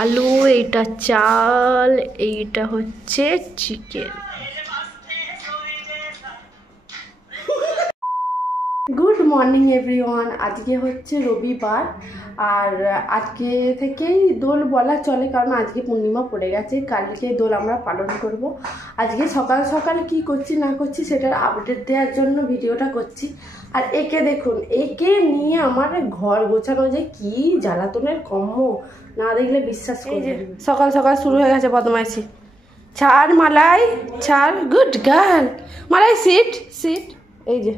আলু, এইটা চাল, এইটা হচ্ছে চিকেন। Good morning everyone. আজকে হচ্ছে রবিবার, আর আজকে থেকেই দোল বলা চলে, কারণ আজকে পূর্ণিমা পড়ে গেছে। কালকে দোল আমরা পালন করব। আজকে সকাল সকাল কি করছি না করছি সেটার আপডেট দেওয়ার জন্য ভিডিওটা করছি। আর একে দেখুন, একে নিয়ে আমার ঘর গোছানো যে কি জ্বালাতনের কম্য, না দেখলে বিশ্বাস করবে। সকাল সকাল শুরু হয়ে গেছে বদমাইশি। ছাড় মালাই, ছাড়। গুড গার্ল মালাই, সিট সিট। এই যে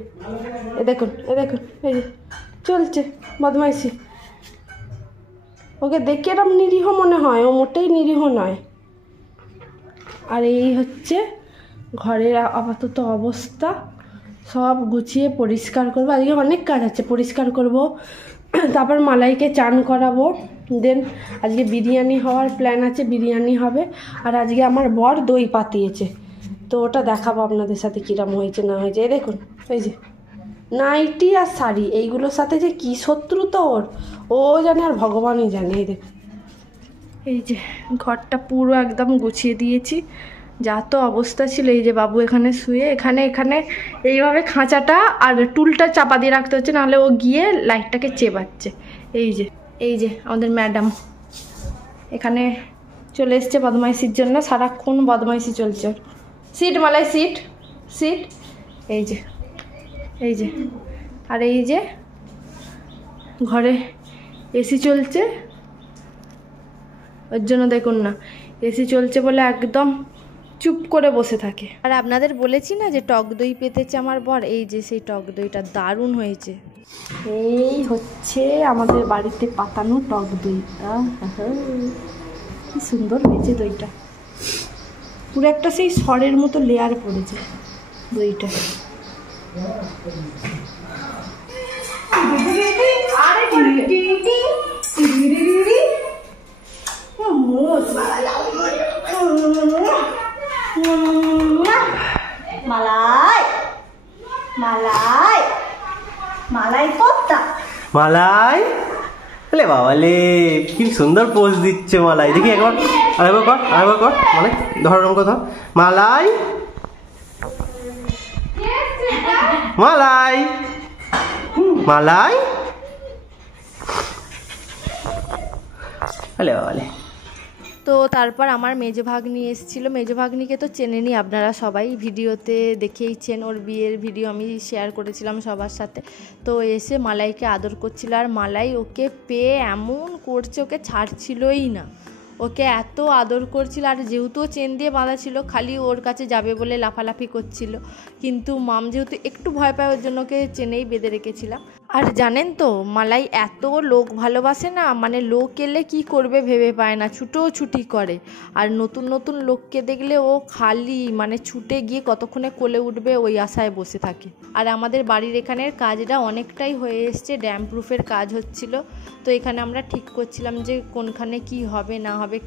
এ দেখুন, এ দেখুন, এই যে চলছে বদমাইশি। ওকে দেখে এরকম নিরীহ মনে হয়, ও মোটেই নিরীহ নয়। আর এই হচ্ছে ঘরের আপাতত অবস্থা। সব গুছিয়ে পরিষ্কার করবো। আজকে অনেক কাজ আছে, পরিষ্কার করব, তারপর মালাইকে চান করাবো। দেন আজকে বিরিয়ানি হওয়ার প্ল্যান আছে, বিরিয়ানি হবে। আর আজকে আমার বর দই পাতিয়েছে, তো ওটা দেখাবো আপনাদের সাথে কীরকম হয়েছে না হয়েছে। এই দেখুন, এই যে নাইটি আর শাড়ি, এইগুলোর সাথে যে কী শত্রুতা ওর, ও জানে আর ভগবানই জানে। এই দেখুন, এই যে ঘরটা পুরো একদম গুছিয়ে দিয়েছি। যা তো অবস্থা ছিল। এই যে বাবু এখানে শুয়ে, এখানে এখানে এইভাবে খাঁচাটা আর টুলটা চাপা দিয়ে রাখতে হচ্ছে, নাহলে ও গিয়ে লাইটটাকে চেবাচ্ছে। এই যে আমাদের ম্যাডাম এখানে চলে এসছে বদমাইশির জন্য। সারাক্ষণ বদমাইশি চলছে ওর। সিট মালাই, সিট সিট। এই যে আর এই যে ঘরে এসি চলছে, ওর জন্য দেখুন না, এসি চলছে বলে একদম চুপ করে বসে থাকে। আর আপনাদের বলেছি না যে টক দই পেতেছে আমার বর, এই যে সেই টক দইটা দারুণ হয়েছে। এই হচ্ছে আমাদের বাড়িতে পাতানো টক দই। কি সুন্দর হয়েছে দইটা, পুরো একটা সেই সরের মতো লেয়ার পড়েছে দইটা। মালাই মালাই মালাই কোথা? মালাই, আরে বাবা লে, কি সুন্দর পোজ দিচ্ছে মালাই। দেখি একবার, আরেকবার কর, আরেকবার কর মালাই। ধরো কথা, মালাই মালাই মালাই। আরে বাবা লে। তো তারপর আমার মেজো ভাগ্নি এসেছিলো। মেজো ভাগ্নিকে তো চেনেনই আপনারা সবাই, ভিডিওতে দেখেইছেন। ওর বিয়ের ভিডিও আমি শেয়ার করেছিলাম সবার সাথে। তো এসে মালাইকে আদর করছিল, আর মালাই ওকে পেয়ে এমন করছে, ওকে ছাড়ছিলই না। ওকে এত আদর করছিল, আর যেহেতু চেন দিয়ে বাঁধা ছিল, খালি ওর কাছে যাবে বলে লাফালাফি করছিল। কিন্তু মাম যেহেতু একটু ভয় পায়, ওর জন্য ওকে চেনেই বেঁধে রেখেছিলাম। আর জানেন তো, মালাই এত লোক ভালোবাসে না, মানে লোক এলে কি করবে ভেবে পায় না, ছুটোছুটি করে। আর নতুন নতুন লোককে দেখলে ও খালি মানে ছুটে গিয়ে কতক্ষণে কোলে উঠবে ওই আশায় বসে থাকে। আর আমাদের বাড়ির এখানের কাজটা অনেকটাই হয়ে এসছে, ড্যাম প্রুফের কাজ হচ্ছিল। তো এখানে আমরা ঠিক করছিলাম যে কোনখানে কি হবে না হবে,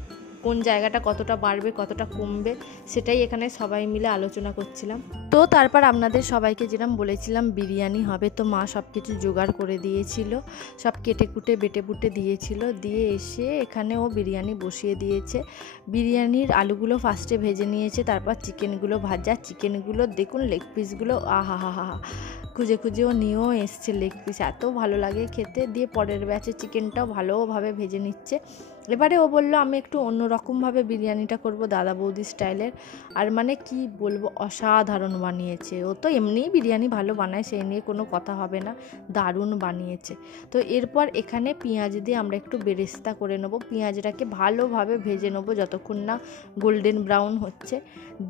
কোন জায়গাটা কতটা বাড়বে কতটা কমবে, সেটাই এখানে সবাই মিলে আলোচনা করছিলাম। তো তারপর আপনাদের সবাইকে যেরকম বলেছিলাম বিরিয়ানি হবে, তো মা সব কিছু জোগাড় করে দিয়েছিল, সব কেটে কুটে বেটে বুটে দিয়েছিল। দিয়ে এসে এখানে ও বিরিয়ানি বসিয়ে দিয়েছে। বিরিয়ানির আলুগুলো ফার্স্টে ভেজে নিয়েছে, তারপর চিকেনগুলো ভাজা। চিকেনগুলো দেখুন, লেগ পিসগুলো আহা হা হা, খুঁজে খুঁজেও নিয়েও এসছে লেগ পিস, এত ভালো লাগে খেতে। দিয়ে পরের ব্যাচে চিকেনটাও ভালোভাবে ভেজে নিচ্ছে। এবারে ও বললো আমি একটু অন্যরকমভাবে বিরিয়ানিটা করব, দাদা বৌদি স্টাইলের। আর মানে কি বলবো, অসাধারণ বানিয়েছে। ও তো এমনিই বিরিয়ানি ভালো বানায়, সেই নিয়ে কোনো কথা হবে না, দারুণ বানিয়েছে। তো এরপর এখানে পেঁয়াজ দিয়ে আমরা একটু বেরেস্তা করে নেবো। পেঁয়াজটাকে ভালোভাবে ভেজে নেবো যতক্ষণ না গোল্ডেন ব্রাউন হচ্ছে।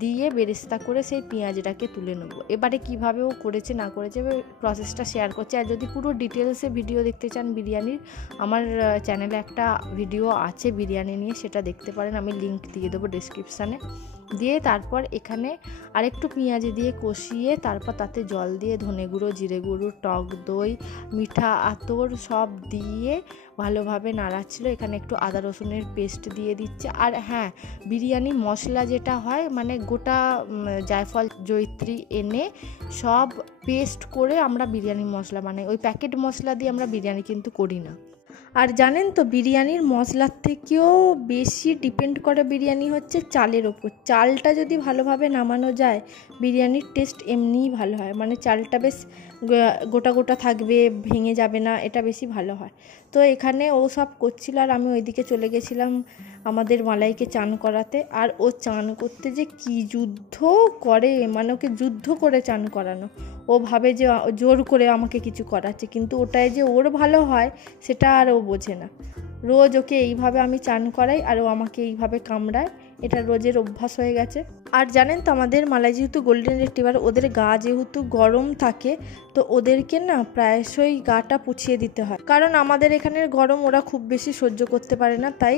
দিয়ে বেরেস্তা করে সেই পেঁয়াজটাকে তুলে নেবো। এবারে কিভাবে ও করেছে না করেছে প্রসেসটা শেয়ার করছে। আর যদি পুরো ডিটেলসে ভিডিও দেখতে চান বিরিয়ানির, আমার চ্যানেলে একটা ভিডিও আছে বিরিয়ানি নিয়ে, সেটা দেখতে পারেন, আমি লিংক দিয়ে দেবো ডেসক্রিপশানে। দিয়ে তারপর এখানে আরেকটু পেঁয়াজ দিয়ে কষিয়ে, তারপর তাতে জল দিয়ে ধনে গুঁড়ো, জিরে গুঁড়ো, টক দই, মিঠা আতর সব দিয়ে ভালোভাবে নাড়াচ্ছিল। এখানে একটু আদা রসুনের পেস্ট দিয়ে দিচ্ছে। আর হ্যাঁ, বিরিয়ানি মশলা যেটা হয়, মানে গোটা জায়ফল জয়িত্রী এনে সব পেস্ট করে আমরা বিরিয়ানি মশলা বানাই। ওই প্যাকেট মশলা দিয়ে আমরা বিরিয়ানি কিন্তু করি না। আর জানেন তো বিরিয়ানির মশলার থেকেও বেশি ডিপেন্ড করে বিরিয়ানি হচ্ছে চালের ওপর। চালটা যদি ভালোভাবে নামানো যায় বিরিয়ানির টেস্ট এমনিই ভালো হয়, মানে চালটা বেশ গোটা গোটা থাকবে, ভেঙে যাবে না, এটা বেশি ভালো হয়। তো এখানে ও সব করছিল আর আমি ওইদিকে চলে গেছিলাম আমাদের মালাইকে চান করাতে। আর ও চান করতে যে কি যুদ্ধ করে, মানে ওকে যুদ্ধ করে চান করানো। ও ভাবে যে জোর করে আমাকে কিছু করাচ্ছে, কিন্তু ওটাই যে ওর ভালো হয় সেটা আর ও বোঝে না। রোজ ওকে এইভাবে আমি চান করাই আর ও আমাকে এইভাবে কামড়ায়, এটা রোজের অভ্যাস হয়ে গেছে। আর জানেন তো আমাদের মালাই যেহেতু গোল্ডেন রিট্রিভার, ওদের গা যেহেতু গরম থাকে তো ওদেরকে না প্রায়শই গাটা পুছিয়ে দিতে হয়, কারণ আমাদের এখানের গরম ওরা খুব বেশি সহ্য করতে পারে না। তাই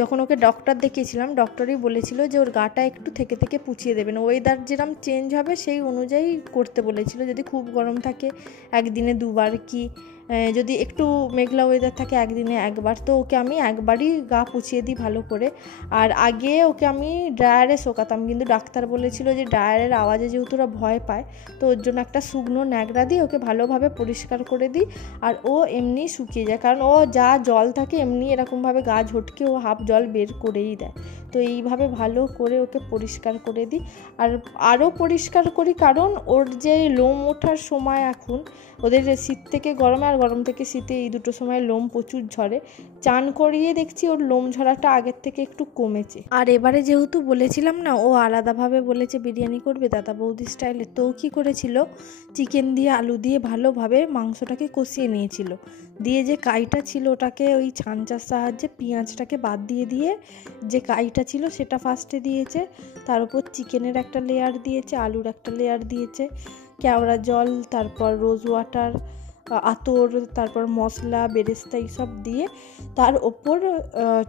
যখন ওকে ডক্টর দেখিয়েছিলাম ডক্টরই বলেছিল যে ওর গাটা একটু থেকে থেকে পুছিয়ে দেবেন, ওয়েদার যেরকম চেঞ্জ হবে সেই অনুযায়ী করতে বলেছিল। যদি খুব গরম থাকে একদিনে দুবার, কি যদি একটু মেঘলা ওয়েদার থাকে একদিনে একবার, তো ওকে আমি একবারই গা পুছিয়ে দিই ভালো করে। আর আগে ওকে আমি ড্রায়ারে শোকাতাম, কিন্তু ডাক্তার বলেছিল যে ড্রায়ারের আওয়াজে যেহেতু ওরা ভয় পায় তো ওর জন্য একটা শুকনো ন্যাকড়া দিয়ে ওকে ভালোভাবে পরিষ্কার করে দিই আর ও এমনি শুকিয়ে যায়, কারণ ও যা জল থাকে এমনি এরকমভাবে গা ঝটকে ও হাফ জল বের করেই দেয়। তো এইভাবে ভালো করে ওকে পরিষ্কার করে দিই। আর আরও পরিষ্কার করি কারণ ওর যে লোম ওঠার সময়, এখন ওদের শীত থেকে গরমে আর গরম থেকে শীতে এই দুটো সময় লোম প্রচুর ঝরে, চান করিয়ে দেখছি ওর লোম ঝরাটা আগের থেকে একটু কমেছে। আর এবারে যেহেতু বলেছিলাম না ও আলাদাভাবে বলেছে বিরিয়ানি করবে দাদা বৌদি স্টাইলে, তো কী করেছিল চিকেন দিয়ে আলু দিয়ে ভালোভাবে মাংসটাকে কষিয়ে নিয়েছিল, দিয়ে যে কাইটা ছিল ওটাকে ওই ছাঁচার সাহায্যে পেঁয়াজটাকে বাদ দিয়ে দিয়ে যে কাইটা ছিল সেটা ফার্স্টে দিয়েছে, তার উপর চিকেনের একটা লেয়ার দিয়েছে, আলুর একটা লেয়ার দিয়েছে, কেওড়া জল, তারপর রোজ ওয়াটার, আতর, তারপর মশলা, বেরেস্তা এইসব দিয়ে তার ওপর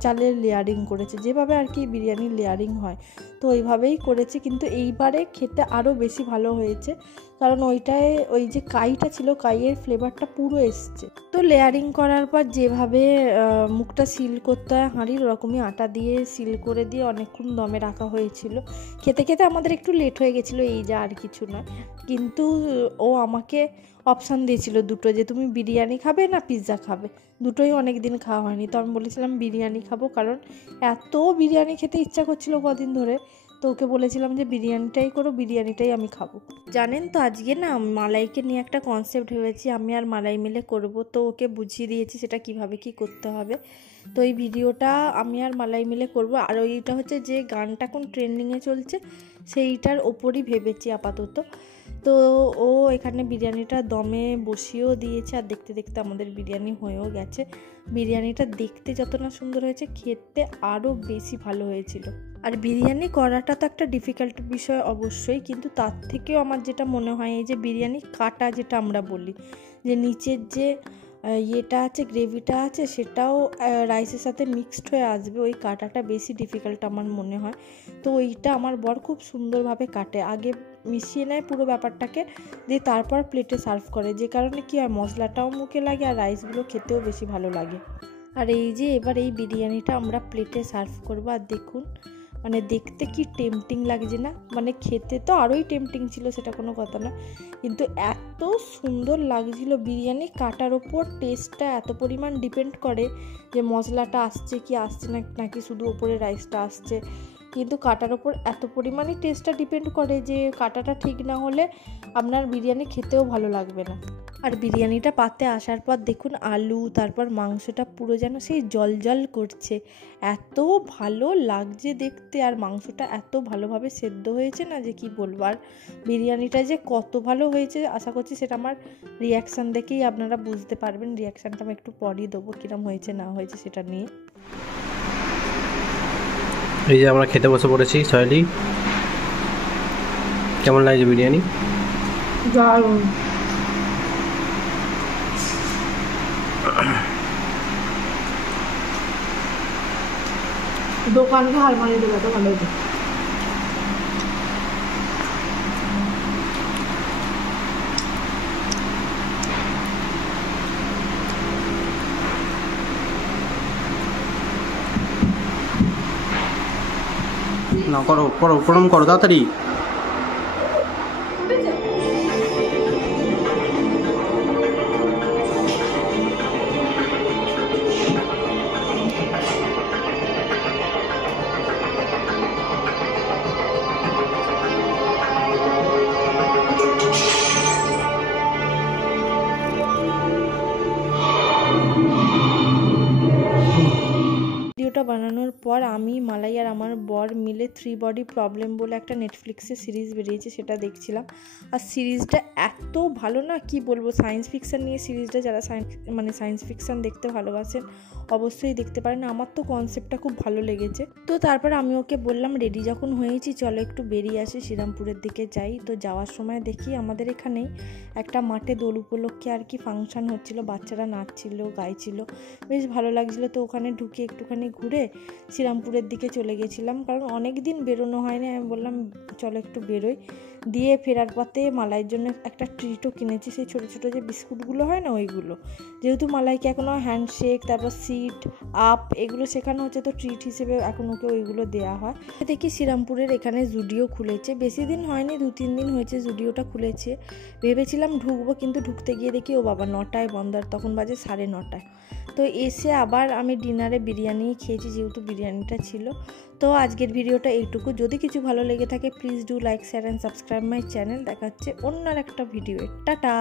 চালের লেয়ারিং করেছে, যেভাবে আর কি বিরিয়ানির লেয়ারিং হয় তো ওইভাবেই করেছে। কিন্তু এইবারে খেতে আরও বেশি ভালো হয়েছে, কারণ ওইটায় ওই যে কাইটা ছিল কাইয়ের ফ্লেভারটা পুরো এসছে। তো লেয়ারিং করার পর যেভাবে মুখটা সিল করতে হয় হাঁড়ির, ওরকমই আটা দিয়ে সিল করে দিয়ে অনেকক্ষণ দমে রাখা হয়েছিল। খেতে খেতে আমাদের একটু লেট হয়ে গেছিলো, এই যা, আর কিছু নয়। কিন্তু ও আমাকে অপশান দিয়েছিল দুটো, যে তুমি বিরিয়ানি খাবে না পিৎজা খাবে, দুটোই অনেক দিন খাওয়া হয়নি। তো আমি বলেছিলাম বিরিয়ানি খাবো, কারণ এত বিরিয়ানি খেতে ইচ্ছা করছিল কদিন ধরে, তো ওকে বলেছিলাম যে বিরিয়ানিটাই করো, বিরিয়ানিটাই আমি খাবো। জানেন তো আজকে না মালাইকে নিয়ে একটা কনসেপ্ট ভেবেছি, আমি আর মালাই মিলে করব, তো ওকে বুঝিয়ে দিয়েছি সেটা কিভাবে কি করতে হবে। তো এই ভিডিওটা আমি আর মালাই মিলে করব। আর ওইটা হচ্ছে যে গানটা এখন ট্রেন্ডিংয়ে চলছে সেইটার ওপরই ভেবেছি আপাতত। তো ও এখানে বিরিয়ানিটা দমে বসিয়েও দিয়েছে আর দেখতে দেখতে আমাদের বিরিয়ানি হয়েও গেছে। বিরিয়ানিটা দেখতে যত না সুন্দর হয়েছে খেতে আরও বেশি ভালো হয়েছিল। আর বিরিয়ানি করাটা তো একটা ডিফিকাল্ট বিষয় অবশ্যই, কিন্তু তার থেকেও আমার যেটা মনে হয় এই যে বিরিয়ানি কাটা যেটা আমরা বলি, যে নিচের যে ইয়েটা আছে গ্রেভিটা আছে সেটাও রাইসের সাথে মিক্সড হয়ে আসবে, ওই কাটাটা বেশি ডিফিকাল্ট আমার মনে হয়। তো ওইটা আমার বর খুব সুন্দরভাবে কাটে, আগে মিশিয়ে নেয় পুরো ব্যাপারটাকে, দিয়ে তারপর প্লেটে সার্ভ করে, যে কারণে কি হয় মশলাটাও মুখে লাগে আর রাইসগুলো খেতেও বেশি ভালো লাগে। আর এই যে এবার এই বিরিয়ানিটা আমরা প্লেটে সার্ভ করবো, আর দেখুন মানে দেখতে কি টেম্পটিং লাগছে না, মানে খেতে তো আরোই টেম্পটিং ছিল সেটা কোনো কথা না, কিন্তু এত সুন্দর লাগছিল। বিরিয়ানি কাটার ওপর টেস্টটা এত পরিমাণ ডিপেন্ড করে যে মশলাটা আসছে কি আসছে না, নাকি শুধু ওপরে রাইসটা আসছে, কিন্তু কাটার ওপর এত পরিমাণে টেস্টটা ডিপেন্ড করে যে কাটাটা ঠিক না হলে আপনার বিরিয়ানি খেতেও ভালো লাগবে না। আর বিরিয়ানিটা পাতে আসার পর দেখুন আলু তারপর মাংসটা পুরো যেন সেই জল জল করছে, এত ভালো লাগছে দেখতে, আর মাংসটা এত ভালোভাবে সেদ্ধ হয়েছে না যে কি বলবো। আর বিরিয়ানিটা যে কত ভালো হয়েছে আশা করছি সেটা আমার রিয়াকশান দেখেই আপনারা বুঝতে পারবেন। রিয়াকশানটা আমি একটু পরই দেবো কিরম হয়েছে না হয়েছে সেটা নিয়ে। এই যে আমরা খেতে বসে পড়েছি সয়ালি, কেমন লাগছে বিরিয়ানি? দারুণ। দোকানকে হার মানিয়ে দেবে, তো ভালো হয়েছে। না করো করো প্রণাম করো তাড়াতাড়ি। ভিডিওটা বানানোর পর আমি, মালাই আর আমার বর মিলে 3 বডি প্রবলেম বলে একটা নেটফ্লিক্সে সিরিজ বেরিয়েছে, সেটা দেখছিলাম। আর সিরিজটা এত ভালো না, কি বলবো, সায়েন্স ফিকশান নিয়ে সিরিজটা, যারা সায়েন্স ফিকশান দেখতে ভালোবাসেন অবশ্যই দেখতে পারেন। আমার তো কনসেপ্টটা খুব ভালো লেগেছে। তো তারপর আমি ওকে বললাম রেডি যখন হয়েছি চলো একটু বেরিয়ে আসি, শ্রীরামপুরের দিকে যাই। তো যাওয়ার সময় দেখি আমাদের এখানেই একটা মাঠে দোল উপলক্ষে আর কি ফাংশান হচ্ছিল, বাচ্চারা নাচছিল গাইছিল, বেশ ভালো লাগছিলো। তো ওখানে ঢুকে একটুখানি ঘুরে শ্রীরামপুরের দিকে চলে গেছিলাম, কারণ অনেক দিন বেরোনো হয়নি। আমি বললাম চলো একটু বেরোই। দিয়ে ফেরার পথে মালাইয়ের জন্য একটা ট্রিটও কিনেছি, সেই ছোটো ছোটো যে বিস্কুটগুলো হয় না ওইগুলো, যেহেতু মালাইকে এখনও হ্যান্ডশেক, তারপর সিট আপ এগুলো শেখানো হচ্ছে, তো ট্রিট হিসেবে এখন ওকে ওইগুলো দেওয়া হয়। দেখি শ্রীরামপুরের এখানে জুডিও খুলেছে, বেশি দিন হয়নি, 2-3 দিন হয়েছে জুডিওটা খুলেছে। ভেবেছিলাম ঢুকবো, কিন্তু ঢুকতে গিয়ে দেখি ও বাবা 9টায় বন্ধ, আর তখন বাজে 9:30। তো এসে আবার আমি ডিনারে বিরিয়ানি খেয়েছি, যেহেতু বিরিয়ানিটা ছিল। তো আজকের ভিডিওটা এইটুকু। যদি কিছু ভালো লেগে থাকে please do like, share and subscribe my channel. দেখা হচ্ছে অন্য একটা ভিডিও। টাটা।